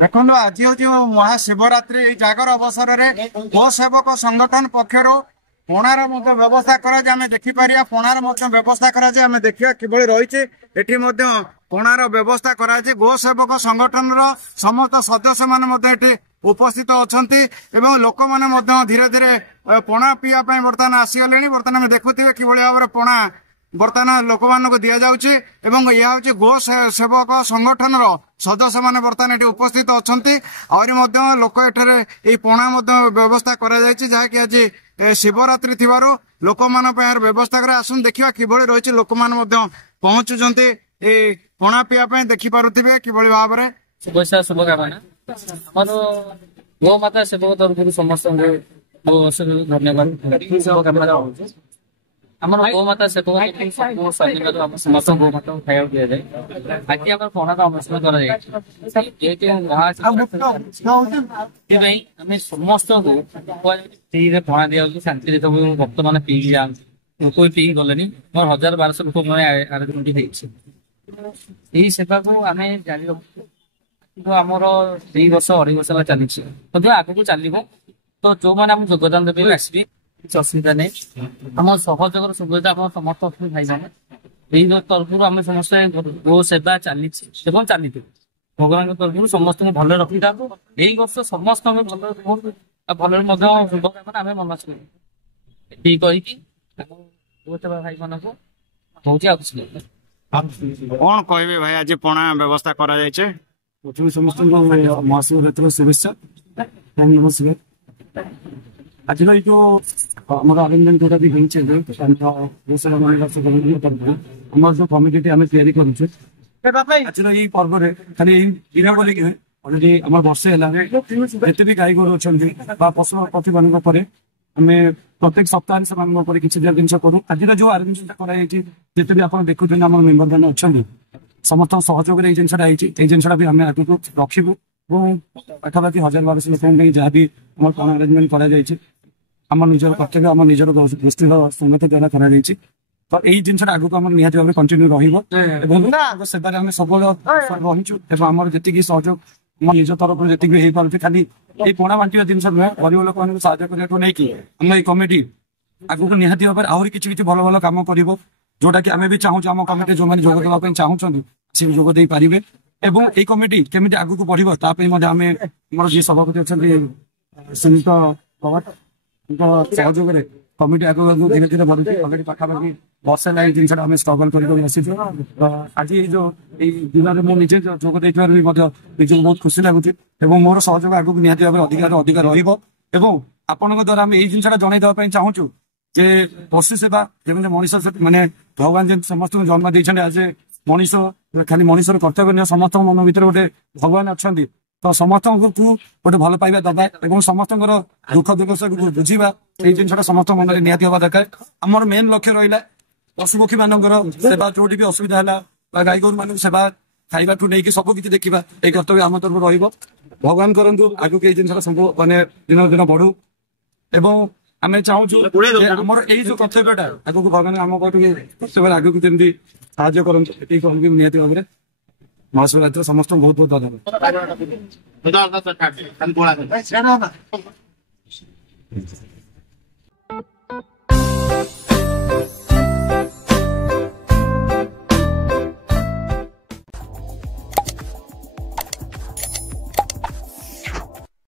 देखो आज हूँ महाशिवरात्रि जागर अवसर में गो सेवक संगठन पक्षर पणार व्यवस्था करें देखिपर पणार व्यवस्था करें देखा कि रही पणार व्यवस्था कराई गो सेवक संगठन समस्त सदस्य मान उपस्थित अच्छा लोक मैंने धीरे धीरे पणा पीवाई बर्तमान आसीगले बर्तमान देखुवे कि भाव में पणा बर्तमान लोक मान दि जाऊँगी यह हूँ गो सेवक संगठन सदस्य मैंने बर्तमान ये उपस्थित अच्छा आहरी लोक एठारे पणा व्यवस्था कराकि आज शिवरात्रि थी लोक मान व्यवस्था कर आसन देखा कि रही लोक मैंने पहुंचुंट पणा पीवाई देखिपे कि भाव में शुभेच्छा शुभकामना गो माता सेवक तरफ समस्त धन्यवाद शुभकामना आम गो माता सेवक समस्त गो माता खाया दि जाए आज आम पणा अनुष्ठान कर समस्त पणा दि शांति सब भक्त मैंने पी जाती लोक भी पी गले मोर 1000-1200 लोक आयोजन यही सेवा को आम जारी रखु आमर 2 वर्ष 2.5 वर्ष चली आग को चलो तो जो मैंने आम योगदान देवे आसबे किसी असुविधा नहीं आम सहयोग सुविधा आम समस्त भाई मैंने तरफ आम समस्त गो सेवा चली चली भगवान तरफ समस्त भले रखी था यही वर्ष समस्त भले शुभकामना आम मनस ठीक गो सेवा भाई मान को बहुत कौन कहे भाई आज पणा व्यवस्था करा समस्त महाशिवरात्रि शुभेच्छा नमस्कार आज जो आम आरेंजमेंट जोटा भी होम जो कमिटी आम तैयारी करुचे आज ये पर्व खाली बिना बोल कि अलरेडी आम वर्षे जिते भी गाई गोरु अच्छा पशु पक्षी मान आम प्रत्येक सप्ताह से किसी जिन करूँ आज जो आरेंजमेंट कराई जिते भी आप देखुं आम मेम्बर मैंने अच्छा समस्त सहयोग जिनसा भी आम आगे रखू पाखापाखि 1000-1200 लोक जहाँ भी आम पणा आरेंजमेंट कर निजर कर्तव्य आम निजर गोष्ठी सम्मत द्वारा कराई तो यही जिनसा आगे आम निहत भाव कंटिन्यू रेबार आम सब रहीचु आम जी सहयोग आम निज तरफ जी हो पारे खाली ये पणा बांटा जिन नुहे गरीब लोक मैं करने आम ये कमिटी आगे निहत भाव आहरी किसी भल भल कम कर जोटा कि आम भी चाहूँ आम कमिटी जो मैंने जोग देवाई चाहूँ सी जोग दे पारे एवं ये कमिटी केमी आग को बढ़ आम जी सभापति अच्छा सुनीत पवार सहयोग कमिटी आगे धीरे धीरे बढ़ुची पाखापाखि वर्षे लाइ जिन स्ट्रगल कर आज जो दिन में मुझे जोग देवर भी निजी बहुत खुशी लगुच मोर सहयोग आगे निहत भाव अधिक अधिक आपण द्वारा आम यही जिनसा जनईदेवाई चाहूँ जे पशु सेवा जमी मनीष माने भगवान जन समस्त जन्म देते आज मनीष खाली मनीषर कर्तव्य नहीं समस्त मन भर गोटे भगवान अच्छा तो समस्त को गोटे भल पाइबा दबा और समस्त दुख दुर्दशा बुझा ये जिन समस्त मन में निहत हवा दरकार आमर मेन लक्ष्य रहा पशुपक्षी मान सेवा जो भी असुविधा है गाई गोरु मान सेवा खाइबा नहीं सबकि देखा ये कर्तव्य आम तरफ भगवान करूँ आगे ये जिन सब मैंने दिन दिन बढ़ू एवं आम चाहूँ आमर यही जो कर्तव्यटा आगे को भगवान आम कर्तव्य आगे को जमी साहय करूँ निहत भाव में महाशिवरात्रि समस्त बहुत बहुत धन्यवाद।